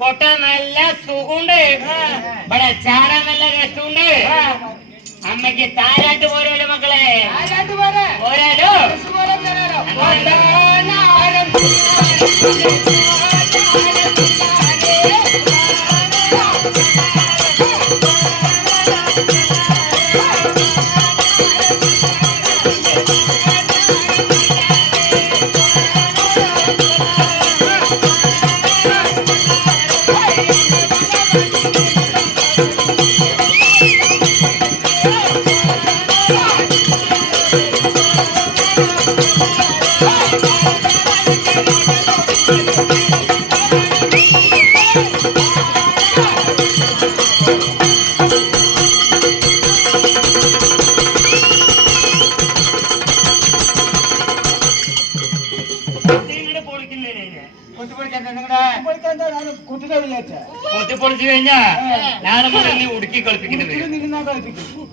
കൊട്ട നല്ല സുഖമുണ്ട്, ഇവിടെ ചാര നല്ല രസമുണ്ട്. അമ്മയ്ക്ക് താരാട്ട് പോരല്ലോ മക്കളെ, പോരാലോ. പൊട്ടിപ്പൊളിച്ചു കഴിഞ്ഞാ നാളെ മുതൽ ഉടുക്കി കളിപ്പിക്കുന്നത്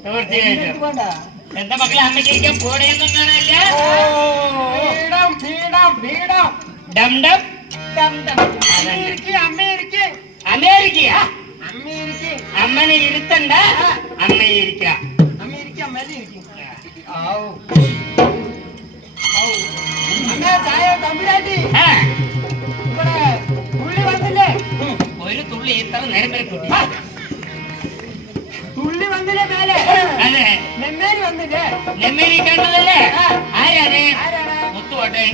തീർച്ചയായിട്ടും. എന്താ മക്കളെ അമ്മയ്ക്ക് ഇരിക്കാൻ പോടെയൊന്നും കാണാനില്ല. അമ്മനെ ഇരുത്തണ്ട, അമ്മയിരിക്ക. ഒരു തുള്ളി ഇത്ര നേരം വരെ കൂട്ടി തുള്ളി വന്നില്ലേ മേലെ? അതെ, നെമ്മേരി വന്നില്ലേ? നെമ്മേരി കണ്ടതല്ലേ? ആരാണ്? മുത്തുവട്ടെ.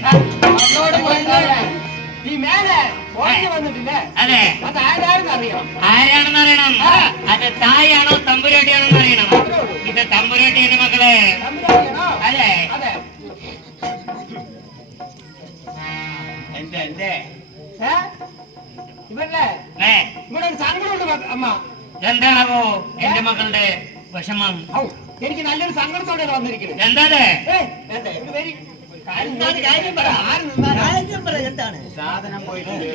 ഈ മേലെ വന്നിട്ടില്ലേ? അതെ, അത് ആരാണെന്ന് അറിയണം. ആരാണെന്ന് അറിയണം. അത് തായാണോ തമ്പുരാട്ടിയാണോന്ന് അറിയണം. ഇത് തമ്പുരാട്ടിയാണ് മക്കളെ. അതെ, എന്റെ ഇവിടെ ഒരു സങ്കടമുണ്ട് അമ്മ. എന്താണോ എന്റെ മക്കളുടെ വിഷമം? എനിക്ക് നല്ലൊരു സങ്കടത്തോടെ വന്നിരിക്കുന്നത്. എന്താണ് കാര്യം പറ. എന്താണ് സാധനം പോയിട്ടുണ്ട്?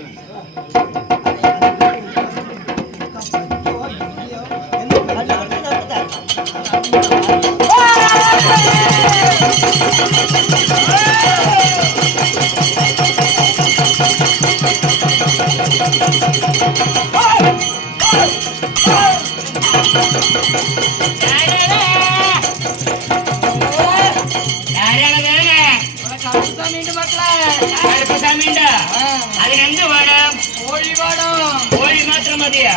അതിനെന്ത് വേണം? കോഴി വേണം. കോഴി മാത്രം മതിയാ?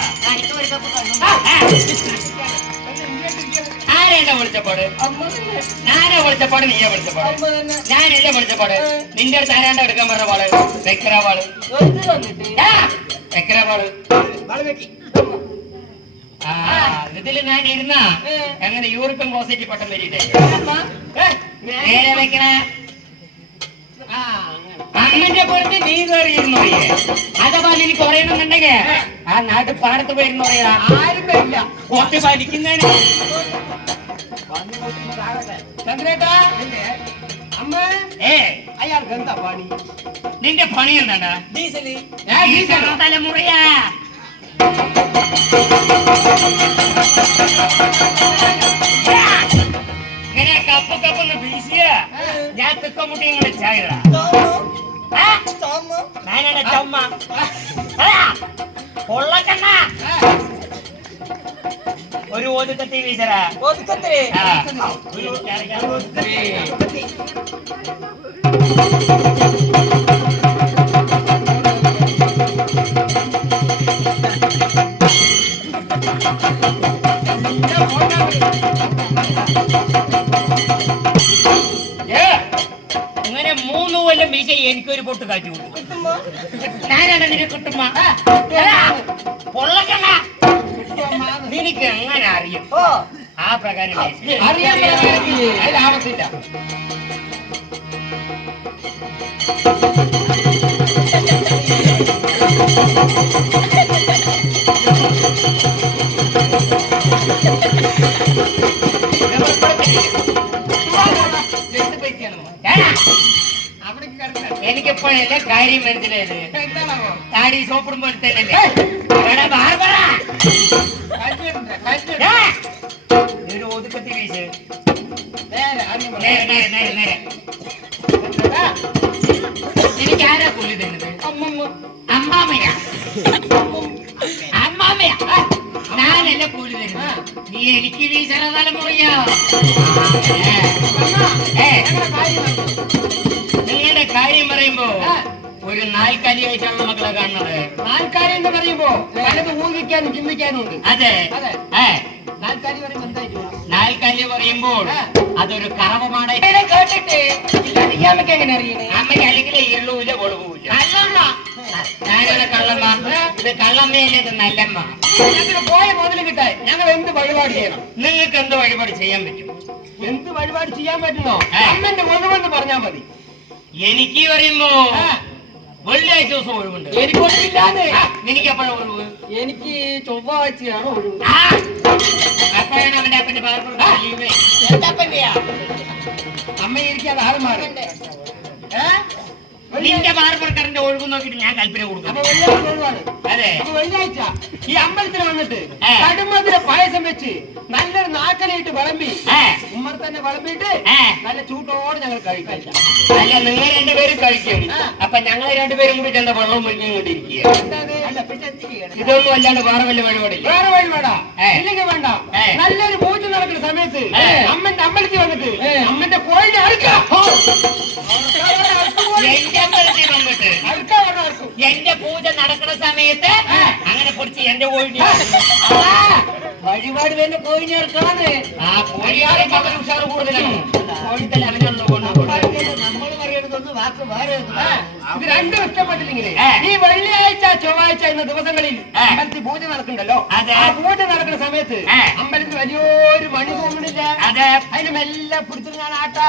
ആരാ വിളിച്ചപ്പാട്? ഞാനാ വിളിച്ചപ്പാട്? നീയാ വിളിച്ചപ്പാട്? ഞാനല്ല വിളിച്ചപ്പാട്. നിന്റെ അടുത്ത് ആരാണ്ട എടുക്കാൻ പറഞ്ഞ പാട്? വെക്കറാവാള്. വെക്കറാവാള് ഇതില് ഞാൻ ഇരുന്ന അങ്ങനെ യൂറോപ്യൻ ക്ലോസറ്റ് പട്ടം വരില്ലേ? നേരെ വെക്കണ അമ്മന്റെ പുറത്ത് നീ കയറിയിരുന്നു. അഥവാ എനിക്ക് പറയണമെന്നുണ്ടെങ്കിൽ ആ നാട്ടിൽ പാടത്ത് പോയിരുന്നു പറയാ. ആരും വരില്ല കൊത്തി വലിക്കുന്നതിന്. ചന്ദ്രേട്ടാ, അമ്മ അയാൾക്ക് എന്താ പണി? നിന്റെ പണി എന്താണ്? ഡീസല് തലമുറയാ. ഇങ്ങനെ കപ്പ് കപ്പൊന്ന് വീശിയ ഞാൻ തിക്കമുട്ടി ഇങ്ങനെ ചായ ഞാനാണ് ചുമ്മ കൊള്ളക്കണ്ണ. ഒരു ഒതുക്കത്തി വീശരാ. ഒതുക്കത്തി ഇങ്ങനെ 3 കൊല്ലം വീശ എനിക്കൊരു പൊട്ട് കാച്ചു കിട്ടുമ്പോ ഞാനാണ് നിനക്ക് കിട്ടുമ്പോ പൊള്ളക്കണ്ണ. നിനക്ക് എങ്ങനെ അറിയും? ആ പ്രകാരം ആവശ്യമില്ല. എനിക്കിപ്പോഴല്ലേ കാര്യം മനസ്സിലായത് താടി സോപ്പും പോലെ തന്നെ ഒതുക്കത്തി വീശ് എനിക്ക് ആരാ പുള്ളി തരുന്നത് അമ്മാമയാ അമ്മാമയാ ഞാനല്ല കൂലി തരുന്നത് നീ എനിക്ക് വീശറ തലമുറയോ നിങ്ങളുടെ കാര്യം പറയുമ്പോ ഒരു നാൽക്കാലിയായിട്ടാണ് മക്കളെ കാണുന്നത്. നാൽക്കാലി എന്ന് പറയുമ്പോ പലത് ഊഹിക്കാനും ചിന്തിക്കാനും ഉണ്ട്. അതെ നാൽക്കാലി പറയുമ്പോ എന്തായിരിക്കും? നാൽക്കാലി പറയുമ്പോൾ അതൊരു കറവമാണ് കേട്ടിട്ട് അമ്മയ്ക്ക് എങ്ങനെ അറിയണേ? അമ്മയ്ക്ക് അല്ലെങ്കിൽ ഇരുളൂല കൊളുകൂല. ഞാനൊരു കള്ളമ്മ, ഇത് കള്ളമ്മയല്ലേ, ഇത് നല്ലമ്മ. ഞങ്ങൾ പോയ മുതൽ കിട്ടാൻ ഞങ്ങൾ എന്ത് വഴിപാട് ചെയ്യണം? നിങ്ങൾക്ക് എന്ത് വഴിപാട് ചെയ്യാൻ പറ്റും? എന്ത് വഴിപാട് ചെയ്യാൻ പറ്റുന്നോ? അമ്മന്റെ ഒഴിവെന്ന് പറഞ്ഞാൽ മതി. എനിക്ക് പറയുമ്പോ വെള്ളിയാഴ്ച ദിവസം ഒഴിവുണ്ട്. എനിക്ക് ഒഴിവില്ലാതെ. എനിക്ക് എപ്പോഴാണ് ഒഴിവ്? എനിക്ക് ചൊവ്വാഴ്ചയാണ് ഒഴിവ്. അപ്പോഴാണ് അവന്റെ അപ്പന്റെ അമ്മ ഇരിക്കാതെ ആരും മാറി നിന്റെ ബാർബർക്കാരന്റെ ഒഴിവ് നോക്കിട്ട് ഞാൻ കൽപ്പന കൊടുക്കും. അതെ, വെള്ളിയാഴ്ച ഈ അമ്പലത്തിൽ വന്നിട്ട് കടുമതിരെ പായസം വെച്ച് നല്ലൊരു നാക്കലായിട്ട് വിളമ്പി ഉമ്മർ തന്നെ വിളമ്പിട്ട് നല്ല ചൂട്ടോടെ ഞങ്ങൾ കഴിക്കാം. അല്ല, നിങ്ങൾ രണ്ടുപേരും കഴിക്കും. അപ്പൊ ഞങ്ങൾ രണ്ടുപേരും കൂടി എന്താ വെള്ളം മുങ്ങിക്കൊണ്ടിരിക്കുക? ഇതൊന്നും അല്ലാണ്ട് വേറെ വല്ല വഴിപാടില്ല. വേറെ വഴിപാടാ ഇല്ലെങ്കിൽ വേണ്ട. നല്ലൊരു പൂജ നടക്കുന്ന സമയത്ത് അമ്മന്റെ അമ്പലത്തിൽ വന്നിട്ട് അമ്മന്റെ കോഴിനെ അറുക്കാം. എന്റെ പൂജ നടക്കുന്ന സമയത്ത് അങ്ങനെ പൊടിച്ച് എന്റെ കോഴിനെ വഴിപാട് വേണ്ട കോഴിനെ ഇറക്കാണ്. ആ കോഴിയാളെ മകൻ ഉഷാറ് കൂടുതലാണ്. കോഴിത്തല്ല അവനുള്ള നമ്മൾ പറയണതൊന്ന് വാക്ക് വേറെ. ഇത് രണ്ടും ഇഷ്ടപ്പെട്ടില്ലെങ്കിൽ ഈ വെള്ളിയാഴ്ച ചൊവ്വാഴ്ച എന്ന ദിവസങ്ങളിൽ അമ്പലത്തിൽ പൂജ നടക്കുന്നുണ്ടല്ലോ. ആ പൂജ നടക്കുന്ന സമയത്ത് അമ്പലത്തിൽ വലിയൊരു മണി തോന്നുന്നില്ല. അതിന് മെല്ലെ പിടിച്ചു ഞാൻ ആട്ടാ.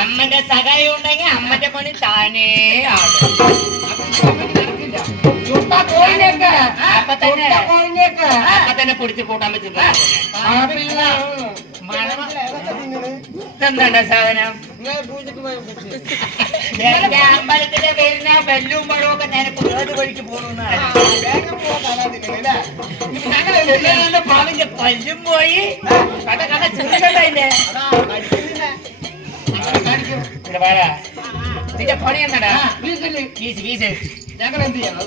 അമ്മന്റെ സഹായം ഉണ്ടെങ്കിൽ അമ്മന്റെ പണി താനേ ആടും. അപ്പൊ തന്നെ പിടിച്ച് കൂട്ടാൻ പറ്റുന്ന എന്താണ് സാധനം? അമ്പലത്തിന്റെ പേരിന് ബെല്ലും പഴവും ഒക്കെ ഞാൻ പുറകോട്ട് വഴിക്ക് പോകുന്നതാണ്. പാവിന്റെ പല്ലും പോയി കട കട ചെറുതല്ലേ നിന്റെ പണി എന്നാടാ? ഞങ്ങൾ എന്ത് ചെയ്യണം?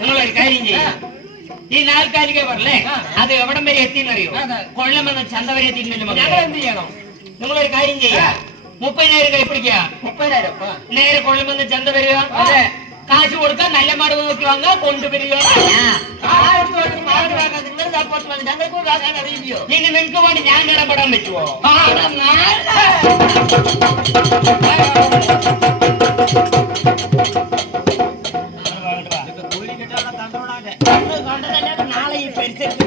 നിങ്ങളൊരു കാര്യം ചെയ്യാം. ഈ നാൽക്കാലിക പറഞ്ഞേ അത് എവിടം വരെ എത്തിയെന്നറിയോ? കൊള്ളമെന്ന് ചന്ത വരെ എത്തിയില്ലല്ലോ. ഞങ്ങൾ എന്ത് ചെയ്യണം? നിങ്ങളൊരു കാര്യം ചെയ്യാം. 30,000 കൈപ്പിടിക്കുക. 30,000 നേരെ കൊള്ളമെന്ന് ചന്ത വരിക. കാശ് കൊടുക്കാൻ നല്ല മാട് നോക്കി വാങ്ങുക, കൊണ്ടുവരിക. നിങ്ങൾ സപ്പോർട്ട് വേണം. ഞങ്ങൾക്ക് വാങ്ങാൻ അറിയില്ലയോ? ഇനി നിങ്ങൾക്ക് വേണ്ടി ഞാൻ ഇടപെടാൻ പറ്റുമോ? നാളെ ഈ പരിസരത്ത്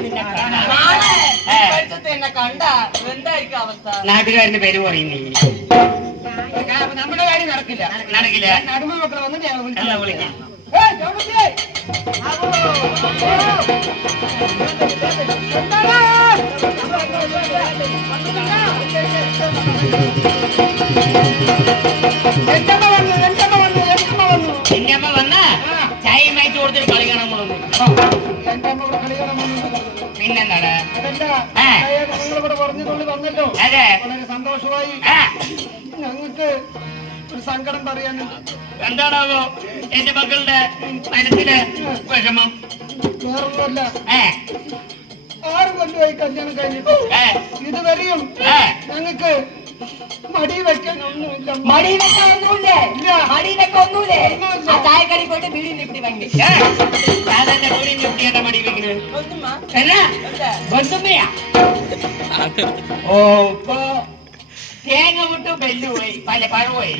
എന്നെ കണ്ട എന്തായിരിക്കും അവസ്ഥ? നാട്ടുകാരന്റെ പേര് പറയുന്നില്ല. നമ്മുടെ കാര്യം നടക്കില്ല. നടുമ മക്കളെ വന്നിട്ട് ഞങ്ങൾ വിളിക്കാം. എന്റെ അമ്മ വന്ന ചായ മാറ്റി കൊടുത്തിട്ട് കളി കാണാൻ പോകുന്നു. പിന്നെന്താണ്? അതെ, വളരെ സന്തോഷമായി. ഞങ്ങൾക്ക് ഒരു സങ്കടം പറയാനുണ്ട്. എന്താണോ എന്റെ മക്കളുടെ മനസ്സിലെ വിഷമം? വേറൊന്നുമല്ല, 6 കൊല്ലമായി കല്യാണം കഴിഞ്ഞിട്ട് ഇതുവരെയും ഞങ്ങൾക്ക് മടി വെക്കാൻ ഒന്നുമില്ല. മടി വെക്കാൻ ഒന്നുമില്ലേ? മടി വെക്കാൻ ഒന്നുമില്ലേ? ചായക്കടി പോയിട്ട് വീടി നിപ്പി വാങ്ങി സാധാരണ വീടി നിപ്പിയാ മടി വെക്കുന്നത്. ബന്ധുമ്മയാ? ഓ, ഇപ്പൊ തേങ്ങ വിട്ടു ബെല്ലു പോയി, പല പഴമായി.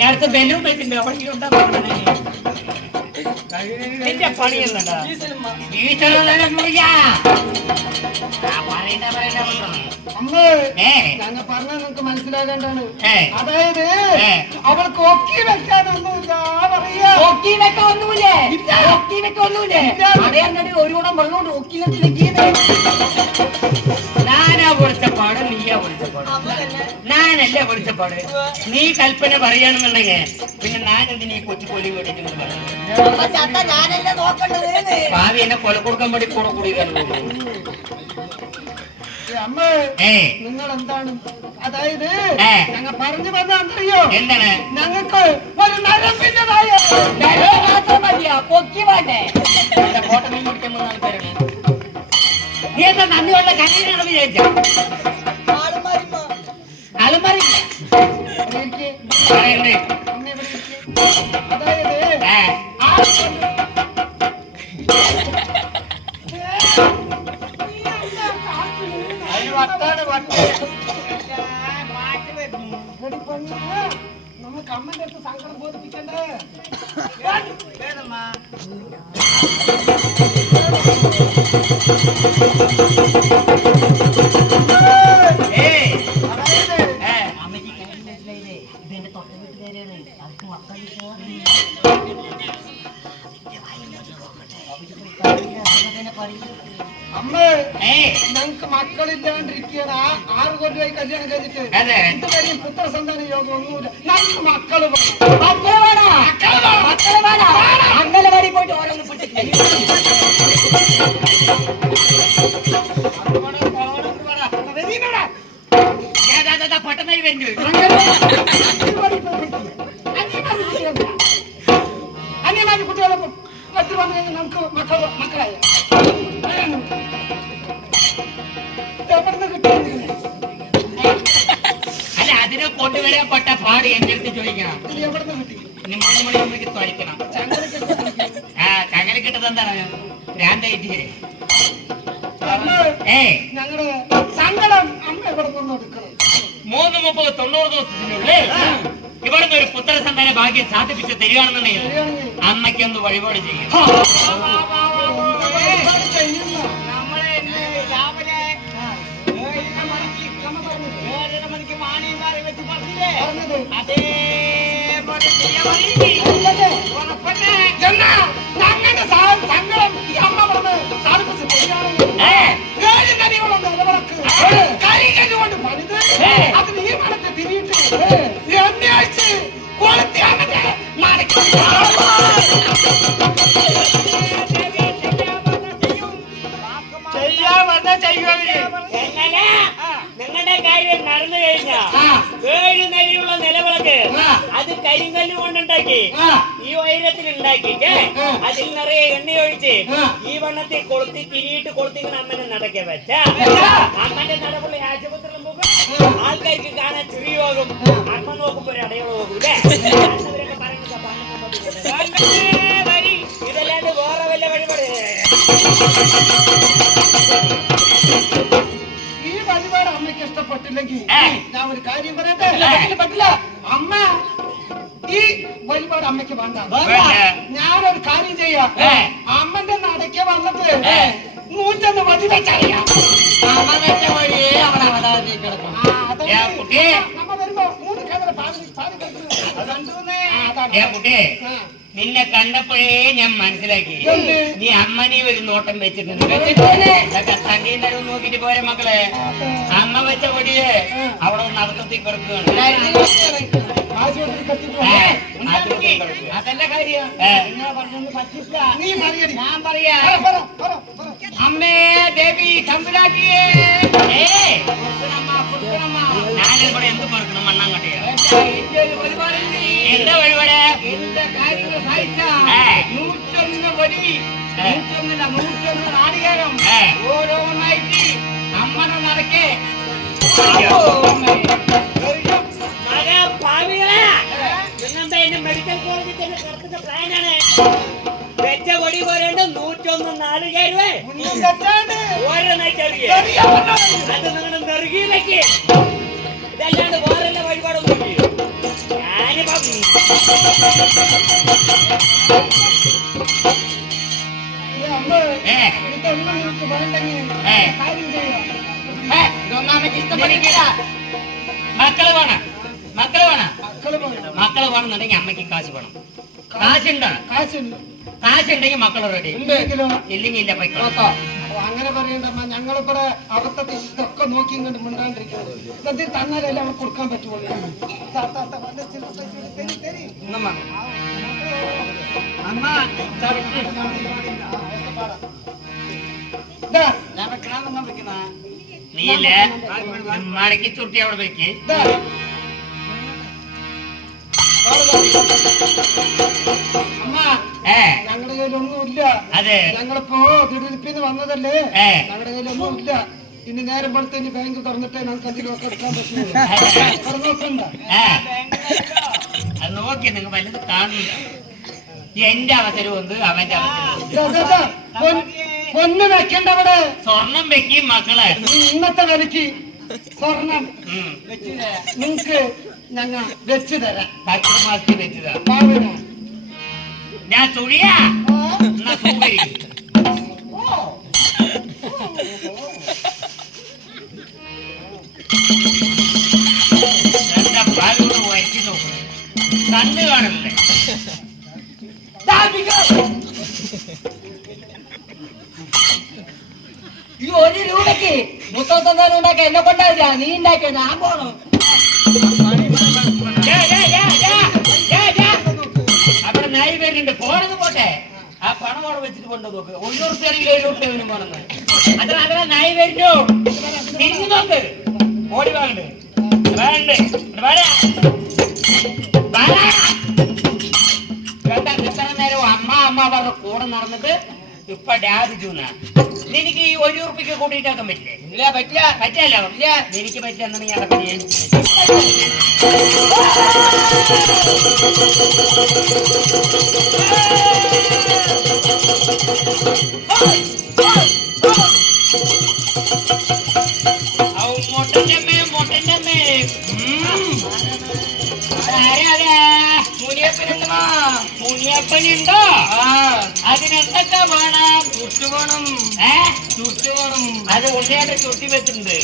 നേരത്തെ ബെല്ലും വെച്ചിട്ടുണ്ട്. അവിടെ ഉണ്ടാകുന്ന എന്റെ പണി എന്നടാ ഞങ്ങൾ പറഞ്ഞ നിങ്ങൾക്ക് മനസ്സിലാകേണ്ടാണ്. അതായത് അവൾക്ക് ഒക്കി വെക്കാനൊന്നുമില്ല. ഒക്കി വെക്കൊന്നുമില്ലേ? ഒക്കി വെക്കൊന്നുമില്ലേ? ഒരു കൂടം വെള്ളോണ്ട് ഒക്കി വെച്ചിരിക്കുന്നത്. ഞാനാ പൊളിച്ച പാടം, നീയാ പൊളിച്ച പാടം. ഞാൻ ഞാനല്ലേ വിളിച്ചപ്പാട്. നീ കൽപ്പന പറയാണെന്നുണ്ടെങ്കിൽ പിന്നെ ഞാൻ എന്തിനീ കൊച്ചു കൊലി മേടിക്കുന്നത് പറഞ്ഞു. ഭാവി എന്നെ കൊല കൊടുക്കാൻ വേണ്ടി കൂടെ കൂടി അമ്മ നിങ്ങൾ എന്താണ് അതായത് ഞങ്ങൾ പറഞ്ഞു വന്നറിയോ എന്താണ് ഞങ്ങൾക്ക് ഒരു നരമ്പിന്റെതായ കൊക്കി വേണ്ടേ ഫോട്ടോ മീൻ പിടിക്കാൻ വന്ന ആൾക്കാരാണ്. നീ എന്താ നന്ദിയുള്ള കണ്ണീരാണ് വിചാരിച്ച അലമാരി പറയണ്ടേ അതായത് നമുക്ക് അമ്മന്റെ അടുത്ത് സങ്കടം ബോധിപ്പിക്കണ്ടേ അമ്മ ഞങ്ങക്ക് മക്കളില്ലാണ്ടിരിക്കുകയാണ്. 6 കൊല്ലമായി കല്യാണം കഴിഞ്ഞിട്ട് ഇതുവരെയും പുത്രസന്താന യോഗം ഒന്നുമില്ല. ഞങ്ങൾക്ക് മക്കള് അംഗനവാടി പോയിട്ട് ഓരോന്ന് പെട്ടെന്ന് വരുന്നു. അന്യമാരി കുട്ടികളെ പറ്റി വന്നു കഴിഞ്ഞാൽ നമുക്ക് മക്കളായ അല്ല അതിനെ കൊണ്ടുവരാൻ പെട്ട പാട് എന്റെ അടുത്ത് ചോദിക്കണം. എവിടുന്ന് കിട്ടി 3 മണിക്ക് തൊഴിക്കണം. ചങ്ങല കിട്ടത് എന്താണ് ഭ്രാന്തായിട്ട് ഞങ്ങളുടെ സങ്കടം അമ്മ ഇവിടെ നിന്ന് എടുക്കണം. 330-90 ദിവസത്തിനുള്ളിൽ ഇവിടുന്ന് ഒരു പുത്രസന്താന ഭാഗ്യം സാധിപ്പിച്ച് തരികയാണെന്നുണ്ടെങ്കിൽ അമ്മയ്ക്കൊന്ന് വഴിപാട് ചെയ്യും. ഞങ്ങളുടെ സങ്കടം ഈ അമ്മ പറഞ്ഞ് സാധിപ്പിച്ച് കൊണ്ട് പണിത് അതിന് ഈ മണത്തെ തിരിയിട്ട് എണ്ണയച്ച് കൊളുത്തി അങ്ങനെ നിങ്ങളുടെ കാര്യം നടന്നു കഴിഞ്ഞാ 7 നിലയുള്ള നിലവിളക്ക് അത് കരിങ്കല്ല് കൊണ്ടുണ്ടാക്കി ഈ ഉയരത്തിൽ ഉണ്ടാക്കിട്ട് അതിൽ നിറയെ എണ്ണ ഒഴിച്ച് ഈ വണ്ണത്തിൽ കൊളുത്തി തിരിയിട്ട് കൊളുത്തിങ്ങനെ അമ്മനെ നടക്ക വെച്ച അമ്മന്റെ നടപുള്ള ആശുപത്രിയിലും പോകും. ആൾക്കാർക്ക് കാണാൻ ചെറിയാകും. അമ്മ നോക്കുമ്പോ ഒരു അടയാളം നോക്കൂലേ. ഇതല്ലാണ്ട് വേറെ വല്ല വഴിപാട് ഈ വഴിപാട് അമ്മയ്ക്ക് ഇഷ്ടപ്പെട്ടില്ലെങ്കിൽ ഞാൻ ഒരു കാര്യം പറയട്ടെ. പറ്റില്ല അമ്മ ഈ വഴിപാട് അമ്മയ്ക്ക് വേണ്ട. ഞാനൊരു കാര്യം ചെയ്യാം. അമ്മന്റെ നടക്ക് വന്നിട്ട് 101 വഴി വെച്ചറിയാം. നമ്മ വരുമ്പോ 3 കേന്ദ്ര നിന്നെ കണ്ടപ്പോഴേ ഞാൻ മനസ്സിലാക്കി നീ അമ്മനെ ഒരു നോട്ടം വെച്ചിട്ടുണ്ട്. ഇതൊക്കെ തന്റെ തരവും നോക്കിട്ട് പോരെ മക്കളെ. അമ്മ വെച്ച പൊടിയെ അവിടെ നടത്തത്തിൽ കിടക്കുകയാണ്. അതല്ല കാര്യം. ഞാൻ പറയാ അമ്മേ ദേവി തമ്പുരാട്ടിയേ ഞാനിവിടെ എന്ത് പറക്കണം മണ്ണാങ്കട്ടയ എന്താ വഴിപാട് എന്റെ കാര്യങ്ങൾ സഹായിച്ച 101 വഴി 101 നാളികേരം ഓരോന്നായിട്ട് അമ്മനെ നടക്കേ മെഡിക്കൽ കോളേജിൽ തന്നെ കിടക്കുന്ന പ്ലാനാണ്. വെച്ച കൊടി പോരേണ്ട 101 നാളികേരേ ഓരോന്നായിട്ട് അറിയേ അത് നിങ്ങളുടെ നെറുകിയിലേക്ക് ഇതല്ലാണ്ട് വേറെല്ല വഴിപാടൊന്നും ഞാനിപ്പം മക്കള് വേണം മക്കള് വേണമെന്നുണ്ടെങ്കിൽ അമ്മയ്ക്ക് കാശ് വേണം. കാശുണ്ടെങ്കിൽ മക്കള് റെഡി ഇല്ലെങ്കിൽ ഇല്ല. അങ്ങനെ പറയണ്ടമ്മ. ഞങ്ങളിവിടെ അബദ്ധത്തിൽ ഇതൊക്കെ നോക്കി ഇങ്ങോട്ട് മിണ്ടാണ്ടിരിക്കുന്നത്. ഇതെന്തിൽ തന്നാലല്ലേ അവർക്ക് കൊടുക്കാൻ പറ്റുള്ളൂ. നീയില്ലേ മടക്കി ചുരുട്ടി അവിടെ വെക്ക്. അമ്മ ഞങ്ങളുടെ കയ്യിലൊന്നുമില്ല. അതെ, ഞങ്ങളിപ്പോ തിരുപ്പിന്ന് വന്നതല്ലേ, ഞങ്ങളുടെ കയ്യിലൊന്നുമില്ല. ഇനി നേരം പുറത്തേക്ക് ബാങ്ക് തുറന്നിട്ടേ നമുക്ക് എന്തെങ്കിലുമൊക്കെ എടുക്കാൻ പറ്റുള്ളൂ. അത് നോക്കി നിങ്ങൾ വലുത് കാണില്ല. എന്റെ അവസരം ഉണ്ട്, അവന്റെ അവസരം. പൊന്ന് വെക്കണ്ട അവിടെ. സ്വർണം വെക്കും മക്കളെ. ഇന്നത്തെ വിലക്ക് സ്വർണം നിങ്ങക്ക് ഞങ്ങൾ വെച്ചു തരാം. 10 മാസത്തിൽ വെച്ചു തരാം. ഞാൻ തുണിയാ എന്നാ സുഖരി. എന്താ ഭാഗം വരച്ചു നോക്കണം, കണ്ണ് കാണില്ലേ? ഈ 1 രൂപയ്ക്ക് മുത്തം ഉണ്ടാക്കി എന്നെ കൊണ്ടാവില്ല. നീ ഉണ്ടാക്കിയ ഞാൻ പോണു. അവിടെ നായി വരുന്നുണ്ട്. പോണത് പോട്ടെ, ആ പണം അവിടെ വെച്ചിട്ട് കൊണ്ടു നോക്ക്. 1 റുപ്യാണെങ്കിൽ 1 റുപ്യ പോണെന്ന്. അത്ര നായി വരുന്നു. തിരിഞ്ഞു നോക്ക്. ഓടി വാങ്ങണ്ട് വേണ്ട ഇത്ര നേരം അമ്മ അമ്മ പറഞ്ഞ കൂടെ നടന്നിട്ട് ഇപ്പൊ ഡാബ് ജൂന. നിനക്ക് ഈ 1 റുപ്യക്ക് കൂട്ടിയിട്ടാക്കാൻ പറ്റില്ലേ? ഇല്ല, പറ്റില്ല. പറ്റില്ലല്ലോ. ഇല്ല, എനിക്ക് പറ്റില്ലെന്നുണ്ടെങ്കിൽ മുനിയപ്പനുണ്ടോ? അതിനെന്തൊക്കെ വേണം? ചുട്ടു വേണം. ചുട്ടു വേണം. അത് ഉണ്ണിയായിട്ട് ചുട്ടി വെച്ചിട്ടുണ്ട്.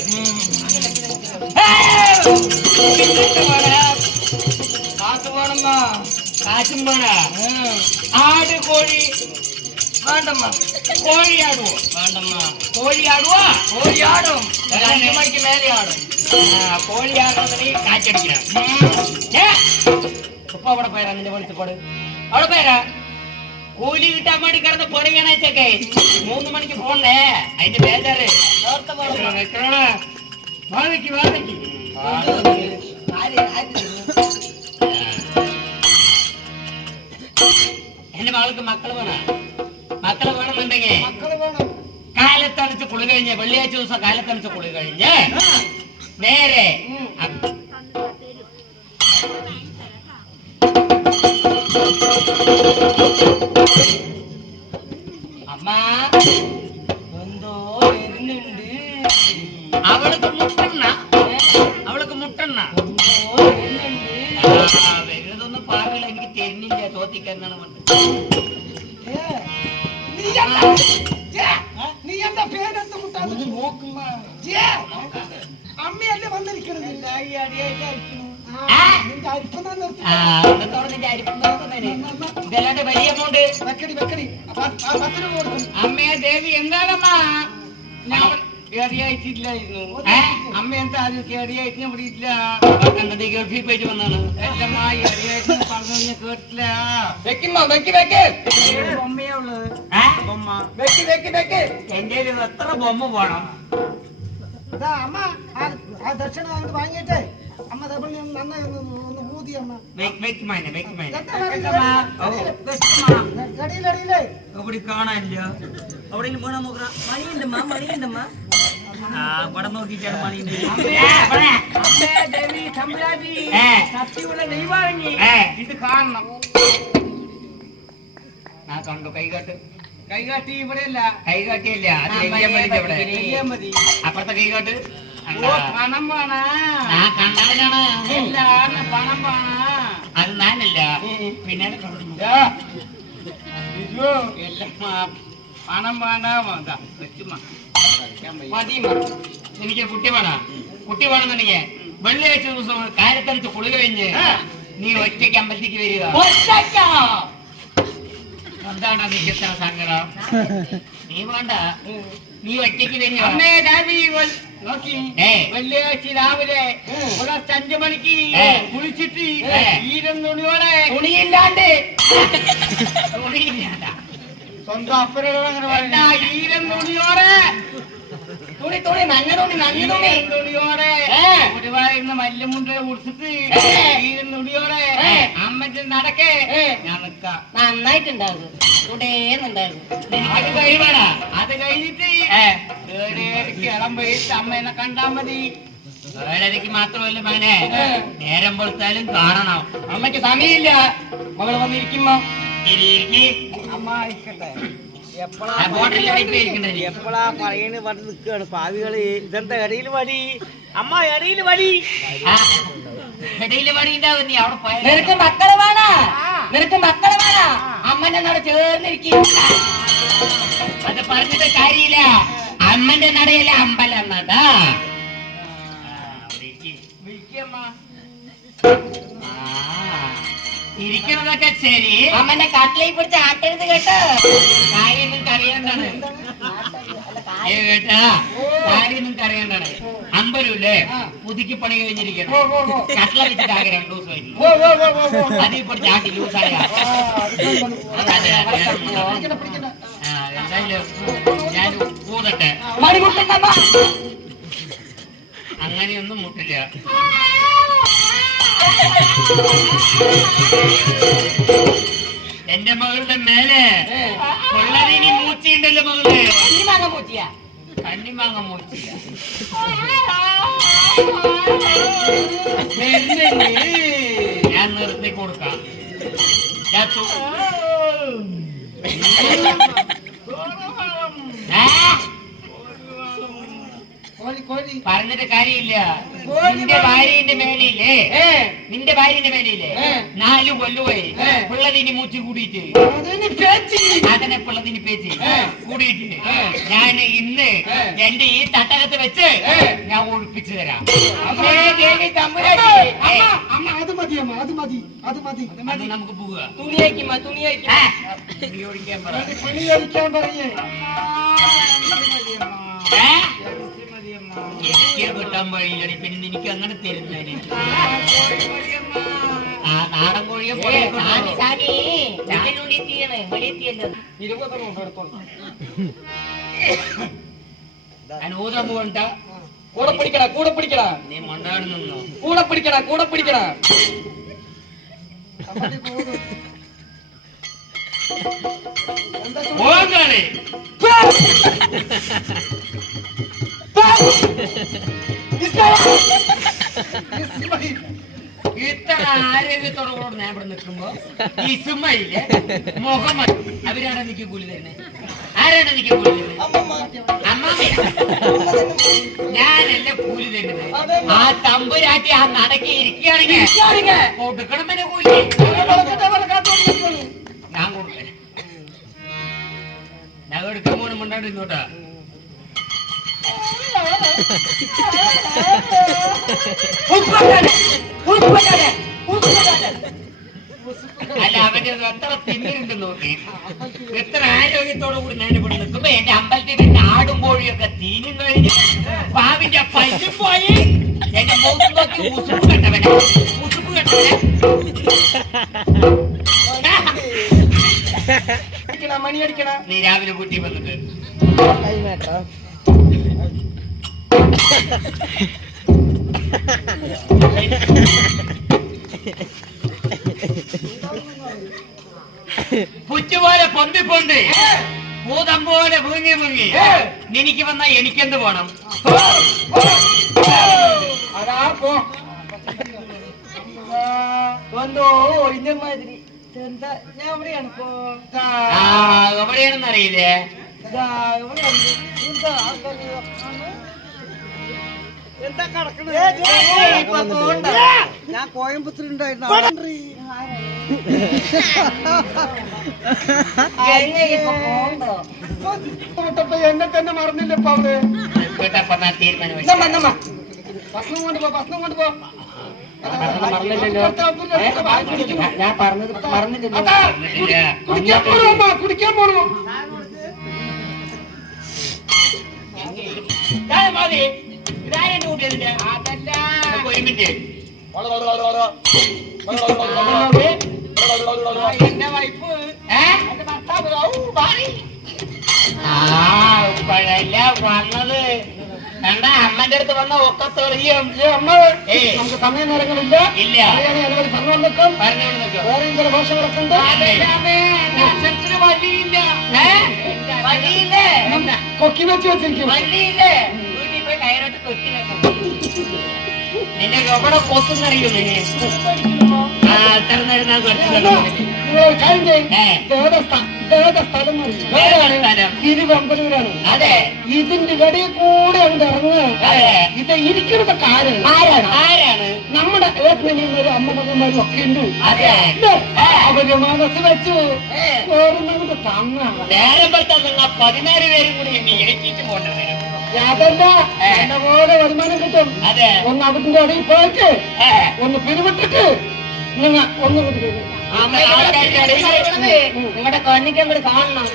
കാശ് വേണമ്മ. കാശും വേണം. ആട് കോഴി വേണ്ടമ്മ. കോഴിയാടുവോ? വേണ്ടമ്മ. കോഴിയാടുവോ? കോഴിയാടും. 2 മണിക്ക് മേലെ ആടും. കോഴിയാടുന്നെങ്കിൽ കാറ്റടിക്കണം. ഇപ്പൊ അവിടെ പേരാ നിന്റെ വിളിച്ചപ്പോട്? അവിടെ പേരാ കൂലി കിട്ടാൻ വേണ്ടി കിടന്ന് പൊടിയണച്ചൊക്കെ 3 മണിക്ക് പോണ്ടേ. അതിന്റെ ബേജാറ് വാതിക്ക് വാതിക്ക്. എന്റെ മകൾക്ക് മക്കള് വേണം. മക്കള് വേണമെന്നുണ്ടെങ്കിൽ കാലത്തണിച്ച് കുളി കഴിഞ്ഞ് വെള്ളിയാഴ്ച ദിവസം കാലത്തണിച്ച് കുളി കഴിഞ്ഞ് നേരെ അമ്മ എന്തോ വരുന്നുണ്ട്. അവൾക്ക് മുട്ടെണ്ണ. അവൾക്ക് മുട്ടെണ്ണ വരുന്നതൊന്നും പാകില്ല. എനിക്ക് തരുന്നില്ല. തോത്തിക്കാരനാണ് പണ്ട്. നീ എന്താ പേരെന്ത് മുട്ടാന്ന് നോക്കുമ്പോ അമ്മയല്ലേ വന്നിരിക്കണത്. ഇതല്ലാണ്ട് വലിയ എമൗണ്ട്. വെക്കടി വെക്കടി 10 രൂപ കൊടുക്കും. അമ്മയെ ദേവി എന്താണമ്മ? കേറിയായിട്ടില്ലായിരുന്നു. അമ്മ എന്താ ആരും കേറിയായിട്ട് ഇവിടെ ഇല്ല. ഗൾഫിൽ പോയിട്ട് വന്നാണ്. പറഞ്ഞു കേട്ടില്ല. വെക്കുമ്പോ വെക്ക് വെക്ക്. ബൊമ്മയാ ഉള്ളത്. ബൊമ്മ. വെക്ക് വെക്ക് വെക്ക്. എന്റെ എത്ര ബൊമ്മ പോണം? അമ്മ ആ ദക്ഷിണ വാങ്ങിയിട്ടേ അമ്മ നന്നായി ഒന്ന് ഊതി അമ്മ. അവിടെ കാണാനില്ല. അവിടെ വീണാ നോക്കണ മണിയുണ്ടമ്മ. മണിയുണ്ടമ്മ. ഇവിടെ നോക്കിക്കാണ് മണിയുണ്ട്. സത്യമുള്ള നെയ്വാങ്ങി ഇത് കാണണം. ഞാൻ കണ്ടു. കൈകാട്ട്. കൈകാട്ടി ഇവിടെയല്ല. കൈകാട്ടിയല്ല. മതി. അപ്പുറത്തെ കൈകാട്ട്. പണം വേണ. കണ്ടവനാണ്. പണം വേണ. അത് ഞാനല്ല. പിന്നെ പണം വേണ്ട. മതി. എനിക്ക് കുട്ടി വേണം. കുട്ടി വേണമെന്നുണ്ടെങ്കിൽ വെള്ളിയാഴ്ച ദിവസം കാലത്തടിച്ച് കുളി കഴിഞ്ഞ് നീ ഒറ്റയ്ക്ക് അമ്പലത്തേക്ക് വരിക. എന്താണോ നീക്ക് ഇത്ര സങ്കടം? നീ വേണ്ട, നീ ഒറ്റയ്ക്ക് തന്നെ അമ്മേ ഡാഡി നോക്കി വെള്ളിയാഴ്ച രാവിലെ പുലർച്ചെ 5 മണിക്ക് കുളിച്ചിട്ട് ഈരം തുണിയോടെ തുണിയില്ലാണ്ട് തുണിയില്ലാണ്ട സ്വന്തം അപ്പനോട് അങ്ങനെ പറയണ്ട. ഈരം തുണിയോടെ തുണി തുണി നഞ്ഞ തുണി നഞ്ഞ തുണി തുണിയോടെ ഒരുപാട് മല്ലുമുണ്ട് ഉടുത്തിട്ട് ഈരം തുണിയോടെ അമ്മന്റെ നടക്കേ ഞാൻ നിക്കാം. നന്നായിട്ടുണ്ടാകും തുടേന്നുണ്ടാകും. അത് കഴിവാടാ. അത് കഴിഞ്ഞിട്ട് ഇളം പോയിട്ട് അമ്മേനെ കണ്ടാ മതി. 7:30 മാത്രമല്ല മകനെ, നേരം പൊളുത്താലും കാണണം. അമ്മയ്ക്ക് സമയമില്ല. മകള് വന്നിരിക്കുമ്പോ അമ്മ ആയിക്കട്ടെ. എപ്പോഴാ പറയണ് പറഞ്ഞ് നിൽക്കുകയാണ് പാവികള്. ഇതെന്താ ഇടയിൽ വടി അമ്മ, ഇടയിൽ വടി. ഇടയില് പണി ഉണ്ടാവും. നീ അവിടെ പോയ നിനക്ക് മക്കള് വേണോ? നിനക്ക് മക്കള് വേണോ? അമ്മന്റെ നട ചേർന്നിരിക്കും. അത് പറഞ്ഞിട്ട് കാര്യമില്ല. അമ്മന്റെ നടയിലെ അമ്പലം എന്നതാ. ഇരിക്കണതൊക്കെ ശരി. അമ്മന്റെ കട്ടിലേക്ക് പിടിച്ച് ആട്ടരുത് കേട്ടോ. കാര്യം നിങ്ങൾക്ക് അറിയേണ്ടതാണ്. കേട്ടാ, കാര്യം നിങ്ങൾക്ക് അറിയേണ്ടതാണ്. അമ്പലൂല്ലേ പുതുക്കി പണി കഴിഞ്ഞിരിക്കണം. കട്ടള വെച്ചിട്ട് ആകെ 2 ദിവസമായിരുന്നു. അതിൽ കുറച്ച് ആട്ടി ലൂസായ എന്തായാലും ഞാൻ കൂടട്ടെ. മണിമുട്ടമ്മ അങ്ങനെയൊന്നും മുട്ടില്ല. എന്റെ മകളുടെ മേലെ കൊള്ളരിനി മൂച്ചിയുണ്ടല്ലോ മകള്. കണ്ണിമാങ്ങ മൂച്ചിയ കണ്ണിമാങ്ങ മൂച്ചിയ. ഞാൻ നിർത്തി കൊടുക്കാം. പറഞ്ഞിട്ട് കാര്യമില്ല. നിന്റെ ഭാര്യന്റെ മേലില്ലേ, നിന്റെ ഭാര്യന്റെ മേലില്ലേ 4 കൊല്ലുപോയി പിള്ളതിന് മൂച്ച് കൂടിയിട്ട്, അതിനെ പിള്ളതിന് പേച്ച് കൂടിയിട്ട് ഞാൻ ഇന്ന് എന്റെ ഈ തട്ടകത്ത് വെച്ച് ഞാൻ ഒഴിപ്പിച്ചു തരാം. അമ്മ അത് മതി അമ്മ, അത് മതി, അത് മതി. അത് നമുക്ക് പോവുക. തുണിയേക്കുമ്പോ തുണിയേക്കും. തുണി ഒഴിക്കാൻ പറ. പണി കഴിക്കാൻ പറയേ. എനിക്ക് കിട്ടാൻ വഴിയില്ല. പിന്നെ എനിക്ക് അങ്ങനെ തരുന്നതിന് ആ നാടൻ കോഴിയെ പോലെ ഞാൻ ഊതാൻ പോകണ്ട. കൂടെ പിടിക്കണ കൂടെ പിടിക്കണ നീ മണ്ടാട് നിന്നോ. കൂടെ പിടിക്കണ കൂടെ പിടിക്കണ. പോകാളെ ഇത്ര ആരോഗ്യത്തോടുകൂടെ ഞാൻ ഇവിടെ നിൽക്കുമ്പോ ഇസുമയില്ലേ മുഹമ്മദ് അവരാണ് എനിക്ക് കൂലി തരുന്നത്. ആരാണ് എനിക്ക് കൂലി തരുന്നത്? അമ്മാമയാണ്. ഞാനല്ല കൂലി തരുന്നത്. ആ തമ്പുരാട്ടി ആ നടക്കി ഇരിക്കുകയാണെങ്കിൽ കൊടുക്കണം എന്നെ കൂലി. ഞാൻ കൊടുക്കേ. ഞാൻ എടുക്കാൻ പോകണം മുണ്ടാണ്ട് ഇങ്ങോട്ടാ. അല്ല അവന്റെ എത്ര തിന്നിട്ടുണ്ട് നോക്കി. എത്ര ആരോഗ്യത്തോടു കൂടി ഞാൻ ഇവിടെ നിൽക്കുമ്പോ എന്റെ അമ്പലത്തിൽ തന്നെ ആടും കോഴിയൊക്കെ തീനും കഴിഞ്ഞ് പാവിന്റെ പല്ലും പോയി എന്റെ മൂന്ന് നോക്കി ഉസുപ്പ് കെട്ടവനെ ഉസുപ്പ് കെട്ടവനെ. മണി അടിക്കണ. നീ രാവിലെ കൂട്ടി വന്നിട്ട് പുറ്റുപോലെ പൊന്തി പൊന്തി ഭൂതം പോലെ മുങ്ങി മുങ്ങി എനിക്ക് വന്നാ എനിക്കെന്ത് പോണം? അതാ പോ. വന്നോ ഇന്ന മാതിരി എന്താ ഞാൻ എവിടെയാണ് ഇപ്പോ? എവിടെയാണെന്ന് അറിയില്ലേ? എന്താ കിടക്കണ? ഞാൻ കോയമ്പത്തൂരുണ്ടായിരുന്നു. എന്നെ തന്നെ മറന്നില്ലപ്പോ അവര്. തീരുമാനം ഭക്ഷണം കൊണ്ടുപോ, ഭക്ഷണം കൊണ്ടുപോ. മറന്നില്ലല്ലോ ഞാൻ പറഞ്ഞത് മറന്നില്ലല്ലോ അതാ, കുടിക്കാൻ പോണോ അമ്മ, കുടിക്കാൻ പോണോ? മതി ഇതാരെന്റെ കൂട്ടിയതിന്റെ അതല്ല ഒരു മിനിറ്റ് എന്റെ വൈഫ് എന്റെ ഭർത്താവ് ഇപ്പഴല്ല വന്നത് കണ്ടാ അമ്മന്റെ അടുത്ത് വന്ന ഒക്കെ തെറിയും അമ്മ നമുക്ക് സമയ നേരങ്ങളില്ല. ഇല്ല ഞങ്ങൾ പറഞ്ഞു വന്നേക്കാം. പറഞ്ഞോണ്ട് നിൽക്കാം വേറെയും ചില ഭാഷകളൊക്കെ ഉണ്ട്. അക്ഷരത്തിന് വഴിയില്ല വഴിയില്ലേ കൊക്കി വെച്ച് വെച്ചിരിക്കും. വഴിയില്ലേ വീട്ടിൽ പോയി കയറോട്ട് കൊത്തി നിന്നെ എവിടെ കൊത്തുന്നറിയോ നീ അത്ര നേരം ഞാൻ കുറച്ചിട്ടുണ്ടോ നിങ്ങൾ കാര്യം ചെയ്യും. സ്ഥലം തിരുവമ്പലൂരാണ്. അതെ ഇതിന്റെ ഇടയിൽ കൂടെ അങ്ങോട്ട് ഇറങ്ങുക. ഇത് ഇരിക്കുന്നത് ആരാണ്? നമ്മുടെ ഏട്ടനും അമ്മ മകന്മാരും ഒക്കെ ഉണ്ട്. അവര് മനസ്സ് വെച്ച് നമുക്ക് തന്ന നേരം പെടുത്താൻ നിങ്ങൾ 14 പേരും കൂടി ഏറ്റിട്ട് പോകേണ്ടി വരും അതല്ല എന്നെ പോലെ വരുമാനം കിട്ടും. അതെ ഒന്ന് അവരുടെ ഇടയിൽ പോയിട്ട് ഒന്ന് പിരിവിട്ടിട്ട് നിങ്ങൾ ഒന്ന് നിങ്ങളുടെ കണ്ണിക്ക് അങ്ങോട്ട് കാണണം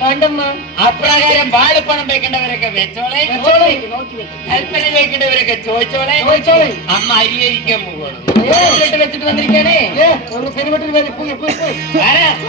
കണ്ടമ്മ അപ്രകാരം ബാളിപ്പണം വെക്കേണ്ടവരൊക്കെ വെച്ചോളെ ഹെൽപ്പന വെക്കേണ്ടവരൊക്കെ ചോദിച്ചോളെ അമ്മ അരിയിരിക്കാൻ പോകണം വെച്ചിട്ട് വന്നിരിക്കാനേ ഒന്ന് പിരിവിട്ടിട്ട് വരും.